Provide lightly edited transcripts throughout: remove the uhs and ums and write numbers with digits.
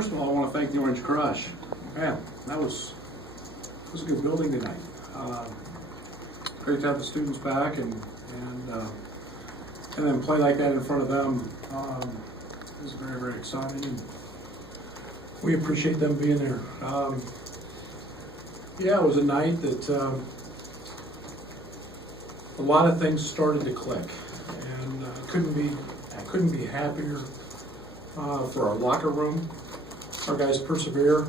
First of all, I want to thank the Orange Crush. Man, that was a good building tonight. Great to have the students back and then play like that in front of them. It was very, very exciting, and we appreciate them being there. Yeah, it was a night that a lot of things started to click, and I couldn't be happier for our locker room. Our guys persevere.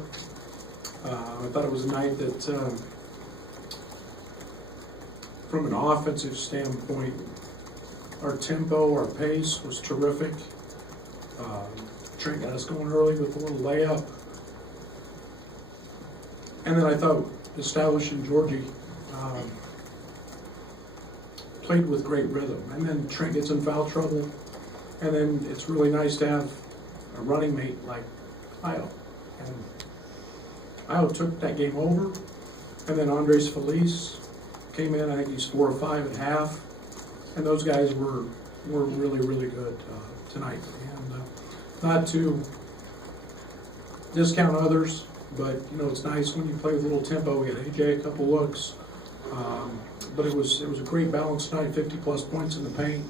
I thought it was a night that, from an offensive standpoint, our tempo, our pace was terrific. Trent got us going early with a little layup. And then I thought establishing Georgie played with great rhythm. And then Trent gets in foul trouble. And then it's really nice to have a running mate like Io. And Io took that game over. And then Andres Feliz came in. I think he's 4 or 5 at half. And those guys were really, really good tonight. And not to discount others, but you know, it's nice when you play with a little tempo. We had AJ a couple looks, but it was a great balanced night. 50+ points in the paint.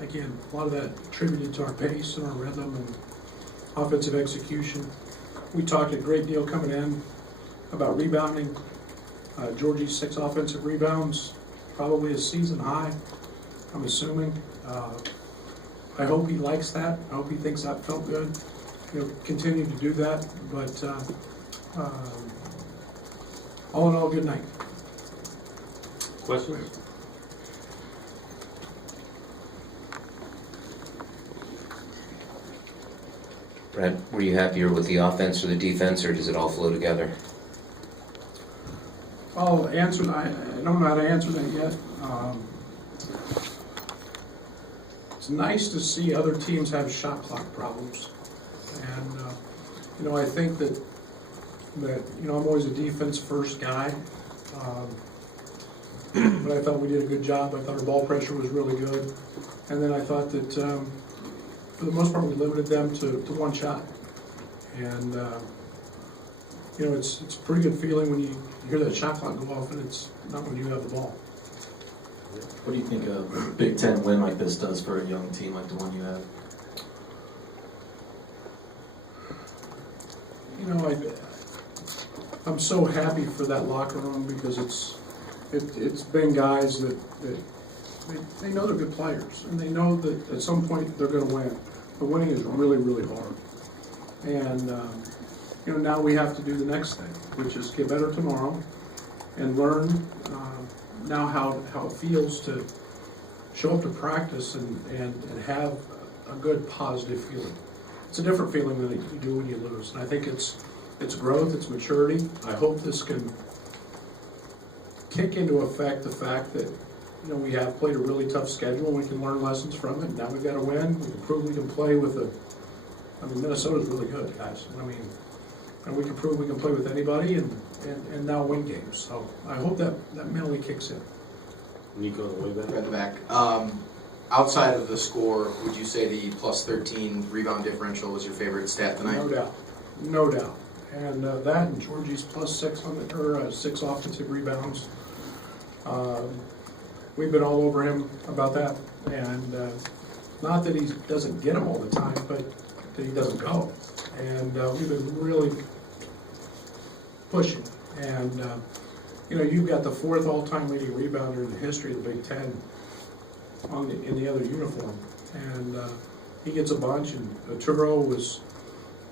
Again, a lot of that attributed to our pace and our rhythm and offensive execution. We talked a great deal coming in about rebounding. Georgie's 6 offensive rebounds, probably a season high, I'm assuming. I hope he likes that. I hope he thinks that felt good. He'll continue to do that, but all in all, good night. Questions? Brett, were you happier with the offense or the defense, or does it all flow together? I'll answer that. I don't know how to answer that yet. It's nice to see other teams have shot clock problems. And, you know, I think that you know, I'm always a defense first guy. But I thought we did a good job. I thought our ball pressure was really good. And then I thought that, for the most part, we limited them to 1 shot. And, you know, it's a pretty good feeling when you hear that shot clock go off, and it's not when you have the ball. What do you think a Big Ten win like this does for a young team like the one you have? You know, I'm so happy for that locker room because it's been guys that they know they're good players, and they know that at some point they're going to win. But winning is really, really hard. And you know, now we have to do the next thing, which is get better tomorrow and learn now how it feels to show up to practice and have a good positive feeling. It's a different feeling than you do when you lose. And I think it's growth, it's maturity. I hope this can kick into effect the fact that, you know, we have played a really tough schedule and we can learn lessons from it. Now we've got to win. We can prove we can play with Minnesota's really good, guys. And we can prove we can play with anybody and now win games. So I hope that mentally kicks in. Nico, the way back. Right at the back. Outside of the score, would you say the plus 13 rebound differential was your favorite stat tonight? No doubt. And that and Georgie's plus 6 6 offensive rebounds. We've been all over him about that, and not that he doesn't get them all the time, but that he doesn't go. And we've been really pushing. And you know, you've got the 4th all-time leading rebounder in the history of the Big Ten in the other uniform, and he gets a bunch. And Arturo was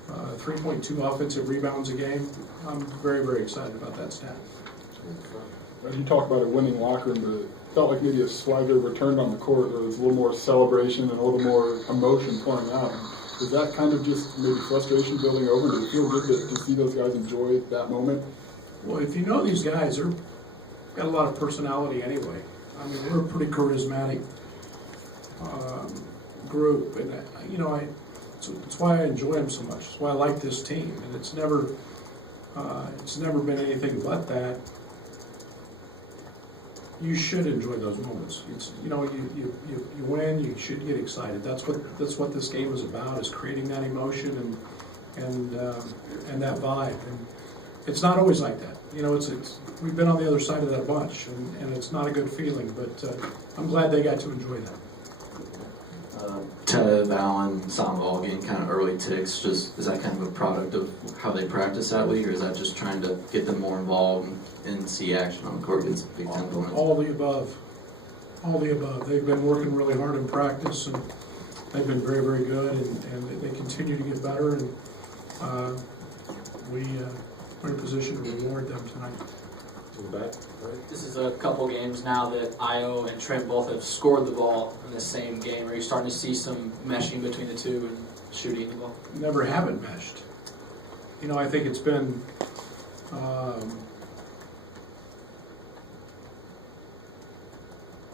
3.2 offensive rebounds a game. I'm very, very excited about that stat. You talk about a winning locker room, but it felt like maybe a swagger returned on the court. There was a little more celebration and a little more emotion pouring out. Is that kind of just maybe frustration building over? Does it feel good to see those guys enjoy that moment? Well, if you know these guys, they're got a lot of personality anyway. I mean, we're a pretty charismatic group, and you know, it's why I enjoy them so much. It's why I like this team, and it's never been anything but that. You should enjoy those moments. It's, you know, you win, you should get excited. That's what this game is about, is creating that emotion and that vibe. And it's not always like that. You know, we've been on the other side of that bunch, and it's not a good feeling, but I'm glad they got to enjoy that. Tev, Allen, Sandoval getting kind of early ticks, just is that kind of a product of how they practice that league, or is that just trying to get them more involved and see action on the court against Big Ten opponents? All the above. All the above. They've been working really hard in practice, and they've been very, very good, and they continue to get better, and we're in a position to reward them tonight. Back, right? This is a couple games now that Io and Trent both have scored the ball in the same game. Are you starting to see some meshing between the two and shooting the ball? Never haven't meshed. You know, I think it's been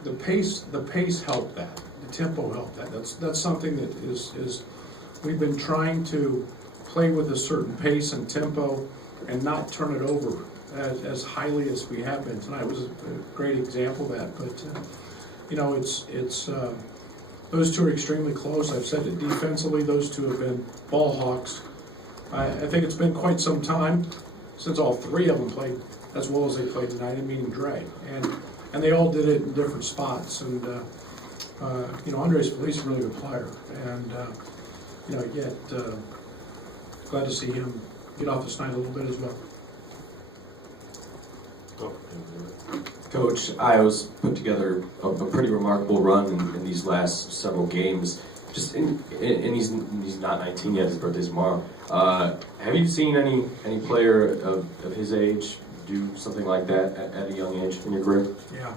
the pace helped that. The tempo helped that. That's something that is we've been trying to play with a certain pace and tempo and not turn it over as highly as we have been. Tonight was a great example of that. But you know, it's those two are extremely close. I've said it defensively. Those two have been ball hawks. I think it's been quite some time since all three of them played as well as they played tonight, meaning Dre. And they all did it in different spots. And you know, Andres Feliz is a really good player. And you know, yet glad to see him get off this night a little bit as well. Coach, Io's put together a pretty remarkable run in these last several games. And he's not 19 yet. His birthday's tomorrow. Have you seen any player of his age do something like that at a young age in your career? Yeah,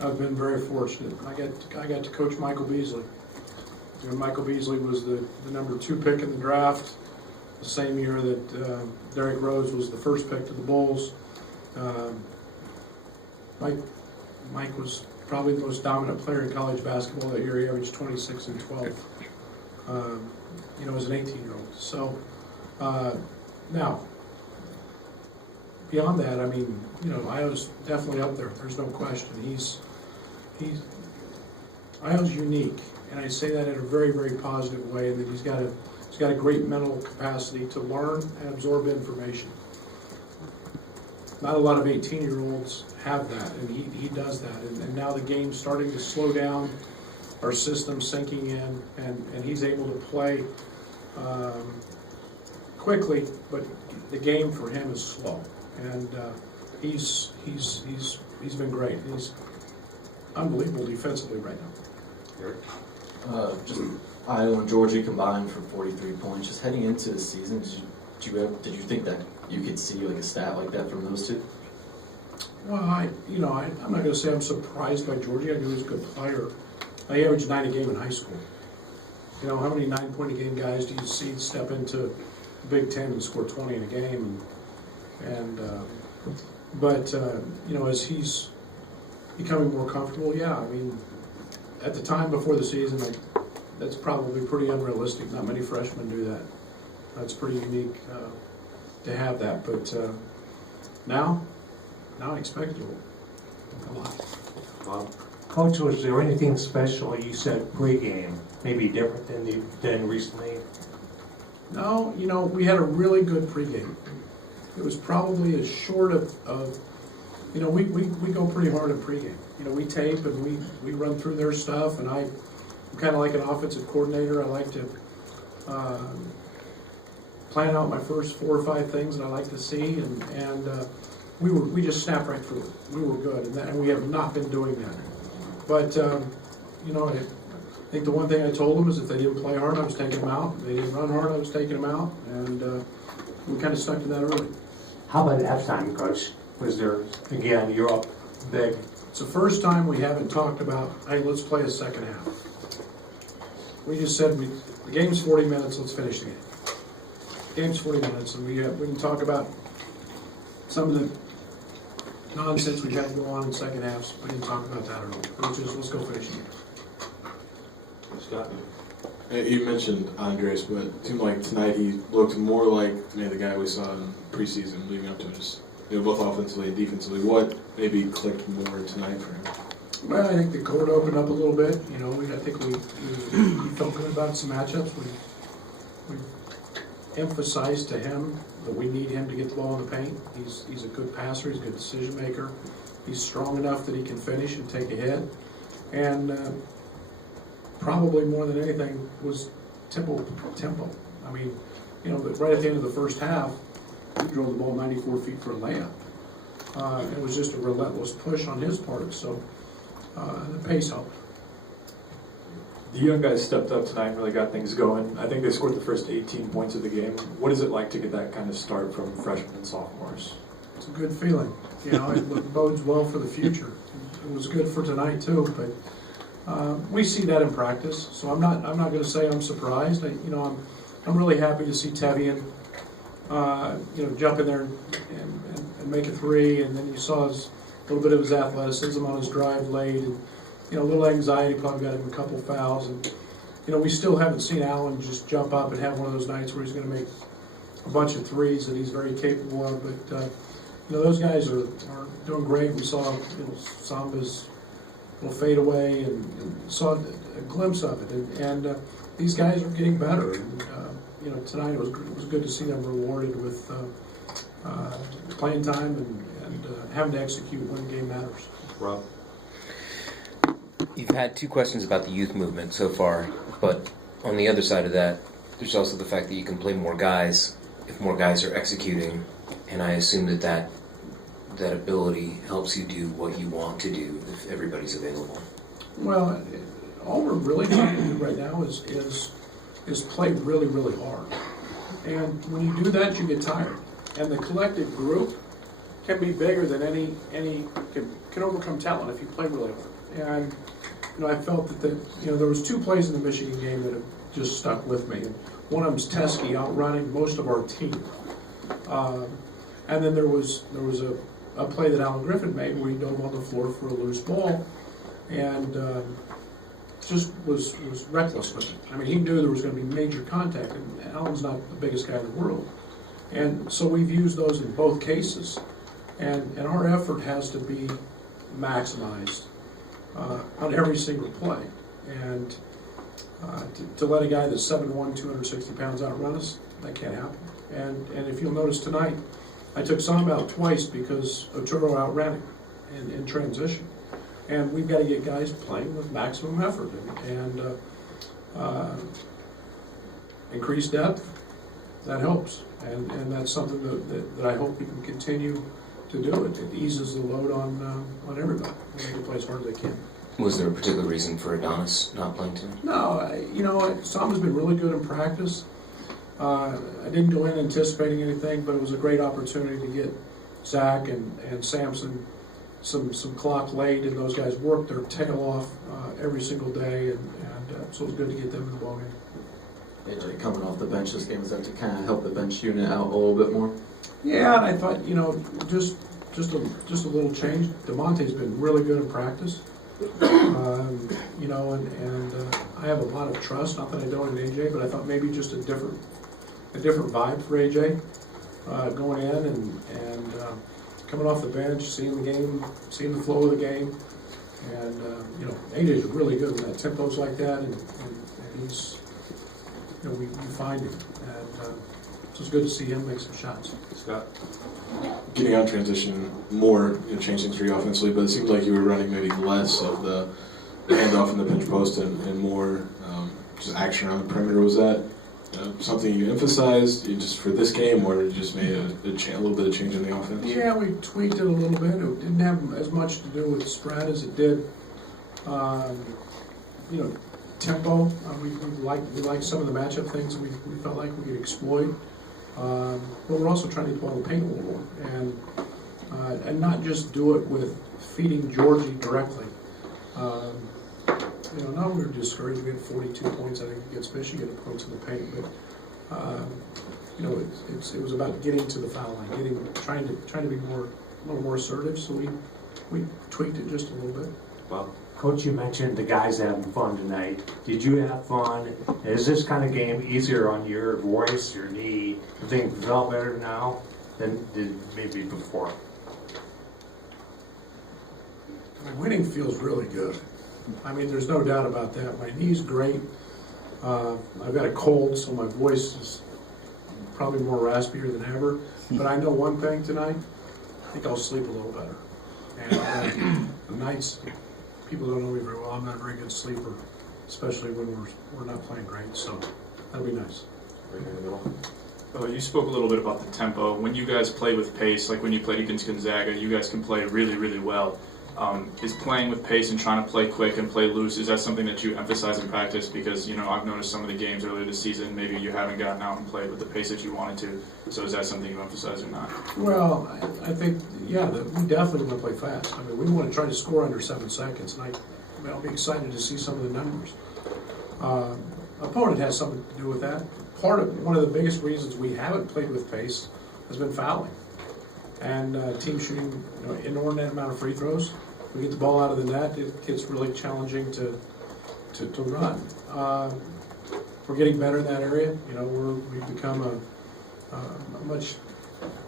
I've been very fortunate. I got to coach Michael Beasley. You know, Michael Beasley was the number 2 pick in the draft, the same year that Derrick Rose was the first pick to the Bulls. Mike was probably the most dominant player in college basketball that year. He averaged 26 and 12. You know, as an 18-year-old. So now, beyond that, I mean, you know, Io's definitely up there. There's no question. Io's unique, and I say that in a very, very positive way. And that he's got a great mental capacity to learn and absorb information. Not a lot of 18-year-olds have that, and he does that. And now the game's starting to slow down, our system's sinking in, and he's able to play quickly, but the game for him is slow. And he's been great. He's unbelievable defensively right now. Just Iowa and Georgia combined for 43 points. Just heading into the season, did you think that you could see like a stat like that from those two? Well, I'm not going to say I'm surprised by Georgia. I knew he was a good player. He averaged 9 a game in high school. You know, how many 9-point-a-game guys do you see step into the Big Ten and score 20 in a game? But you know, as he's becoming more comfortable, yeah. I mean, at the time before the season, that's probably pretty unrealistic. Not many freshmen do that. That's pretty unique to have that. But now I expect it a lot. Bob? Coach, was there anything special you said pregame, maybe different than recently? No, you know, we had a really good pregame. It was probably as short of you know, we go pretty hard in pregame. You know, we tape and we run through their stuff, and I'm kind of like an offensive coordinator. I like to plan out my first 4 or 5 things that I like to see, and we just snapped right through it. We were good, and we have not been doing that. But you know, I think the one thing I told them is if they didn't play hard, I was taking them out. If they didn't run hard, I was taking them out, and we kind of stuck to that early. How about halftime, Coach? Was there, again, you're up big. It's the first time we haven't talked about, hey, let's play a second half. We just said the game's 40 minutes, let's finish the game. Game's 40 minutes, and we can talk about some of the nonsense we've had to go on in second halves. We didn't talk about that at all. Let's go finish the game. Scott? You mentioned Andres, but it seemed like tonight he looked more like maybe the guy we saw in preseason leading up to us. You know, both offensively and defensively. What maybe clicked more tonight for him? Well, I think the court opened up a little bit. You know, I think he felt good about some matchups. We emphasized to him that we need him to get the ball in the paint. He's a good passer, he's a good decision maker. He's strong enough that he can finish and take a hit. And probably more than anything was tempo. I mean, you know, but right at the end of the first half, he drove the ball 94 feet for a layup. It was just a relentless push on his part, so the pace helped. The young guys stepped up tonight and really got things going. I think they scored the first 18 points of the game. What is it like to get that kind of start from freshmen and sophomores? It's a good feeling. You know, it bodes well for the future. It was good for tonight too, but we see that in practice. So I'm not going to say I'm surprised. I'm really happy to see Tevian, jump in there and make a three, and then you saw a little bit of his athleticism on his drive late, and a little anxiety probably got him a couple fouls, and we still haven't seen Allen just jump up and have one of those nights where he's going to make a bunch of threes that he's very capable of. But those guys are doing great. We saw Samba's little fade away and saw a glimpse of it, and these guys are getting better. And tonight it was good to see them rewarded with playing time and having to execute when the game matters. Rob? You've had two questions about the youth movement so far, but on the other side of that, there's also the fact that you can play more guys if more guys are executing, and I assume that ability helps you do what you want to do if everybody's available. Well, all we're really trying to do right now is play really, really hard. And when you do that, you get tired. And the collective group can be bigger than any can overcome talent if you play really hard. And I felt that there was two plays in the Michigan game that have just stuck with me. And one of them's Teskey outrunning most of our team. And then there was a play that Alan Griffin made where he dove on the floor for a loose ball, and just was reckless with it. I mean, he knew there was going to be major contact, and Alan's not the biggest guy in the world. And so we've used those in both cases, and our effort has to be maximized on every single play. And to let a guy that's 7'1", 260 pounds outrun us, that can't happen. And if you'll notice tonight, I took Sam out twice because Oturo outran him in transition. And we've got to get guys playing with maximum effort and increase depth. That helps. And that's something that I hope we can continue to do. It eases the load on everybody. They can play as hard as they can. Was there a particular reason for Adonis not playing tonight? No, Sam has been really good in practice. I didn't go in anticipating anything, but it was a great opportunity to get Zach and Samson some clock late, and those guys worked their tail off every single day, and so it was good to get them in the ballgame. AJ coming off the bench this game, is that to kind of help the bench unit out a little bit more? Yeah, and I thought just a little change. DeMonte's been really good in practice, and I have a lot of trust. Not that I don't in AJ, but I thought maybe just a different vibe for AJ going in and coming off the bench, seeing the game, seeing the flow of the game, and AJ's really good when that tempo's like that, and he's we find him, and so it's good to see him make some shots. Scott? Getting out transition more, changed things for you offensively, but it seemed like you were running maybe less of the handoff in the pinch post and more just action around the perimeter. Was that something you emphasized just for this game, or just made a little bit of change in the offense? Yeah, we tweaked it a little bit. It didn't have as much to do with spread as it did, tempo. We like some of the matchup things we felt like we could exploit. But we're also trying to get the ball in the paint a little more, and not just do it with feeding Georgie directly. Now we were discouraged. We had 42 points, I think, against Michigan at points in the paint, but it was about getting to the foul line, trying to be a little more assertive. So we tweaked it just a little bit. Bob? Coach, you mentioned the guys having fun tonight. Did you have fun? Is this kind of game easier on your voice, your knee? Do things feel better now than did maybe before? Winning feels really good. I mean, there's no doubt about that. My knee's great. I've got a cold, so my voice is probably more raspier than ever. But I know one thing tonight, I think I'll sleep a little better. And the nights, people don't know me very well, I'm not a very good sleeper, especially when we're not playing great, so that'll be nice. Right in the middle. You spoke a little bit about the tempo. When you guys play with pace, like when you played against Gonzaga, you guys can play really, really well. Is playing with pace and trying to play quick and play loose, is that something that you emphasize in practice? Because, I've noticed some of the games earlier this season, maybe you haven't gotten out and played with the pace that you wanted to. So is that something you emphasize or not? Well, I think, yeah, that we definitely want to play fast. I mean, we want to try to score under 7 seconds, and I'll be excited to see some of the numbers. Opponent has something to do with that. One of the biggest reasons we haven't played with pace has been fouling. And team shooting inordinate amount of free throws. We get the ball out of the net, it gets really challenging to run. We're getting better in that area. We've become a much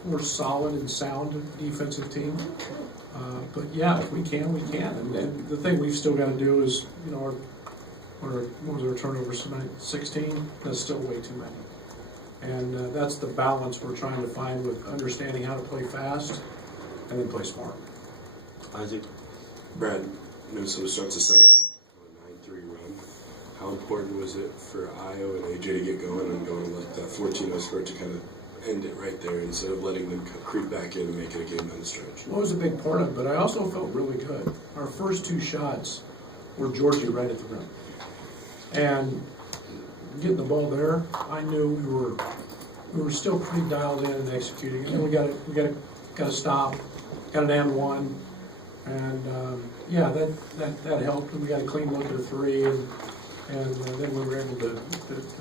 more solid and sound defensive team. But yeah, if we can, we can. And the thing we've still got to do is, what was our turnovers tonight? 16? That's still way too many. And that's the balance we're trying to find with understanding how to play fast and then play smart. Isaac, Brad, Minnesota starts the second half with a 9-3 run. How important was it for Io and AJ to get going and going like that 14-0 score to kind of end it right there instead of letting them creep back in and make it a game down the stretch? Well, it was a big part of it, but I also felt really good. Our first 2 shots were Georgie right at the rim. And getting the ball there, I knew we were still pretty dialed in and executing. And then we got to stop, got an and one, and yeah, that helped. And we got a clean look at a 3, and then we were able to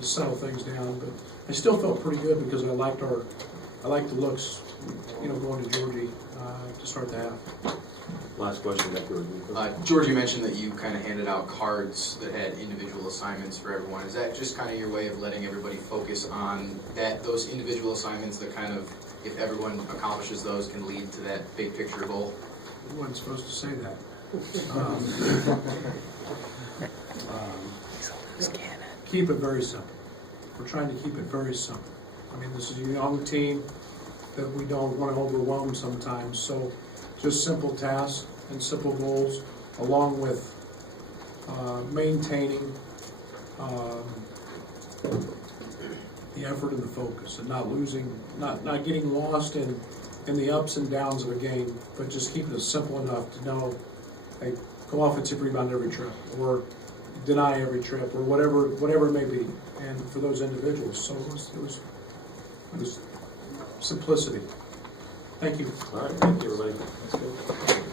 settle things down. But I still felt pretty good because I liked the looks, going to Georgie to start the half. Last question, George, you mentioned that you kind of handed out cards that had individual assignments for everyone. Is that just kind of your way of letting everybody focus on those individual assignments that kind of, if everyone accomplishes those, can lead to that big picture goal? You weren't supposed to say that. Keep it very simple. We're trying to keep it very simple. I mean, this is a young team that we don't want to overwhelm sometimes, so just simple tasks and simple goals, along with maintaining the effort and the focus, and not getting lost in the ups and downs of a game, but just keeping it simple enough to know, hey, go offensive rebound every trip, or deny every trip, or whatever it may be, and for those individuals. So it was simplicity. Thank you. All right, thank you, everybody. That's good.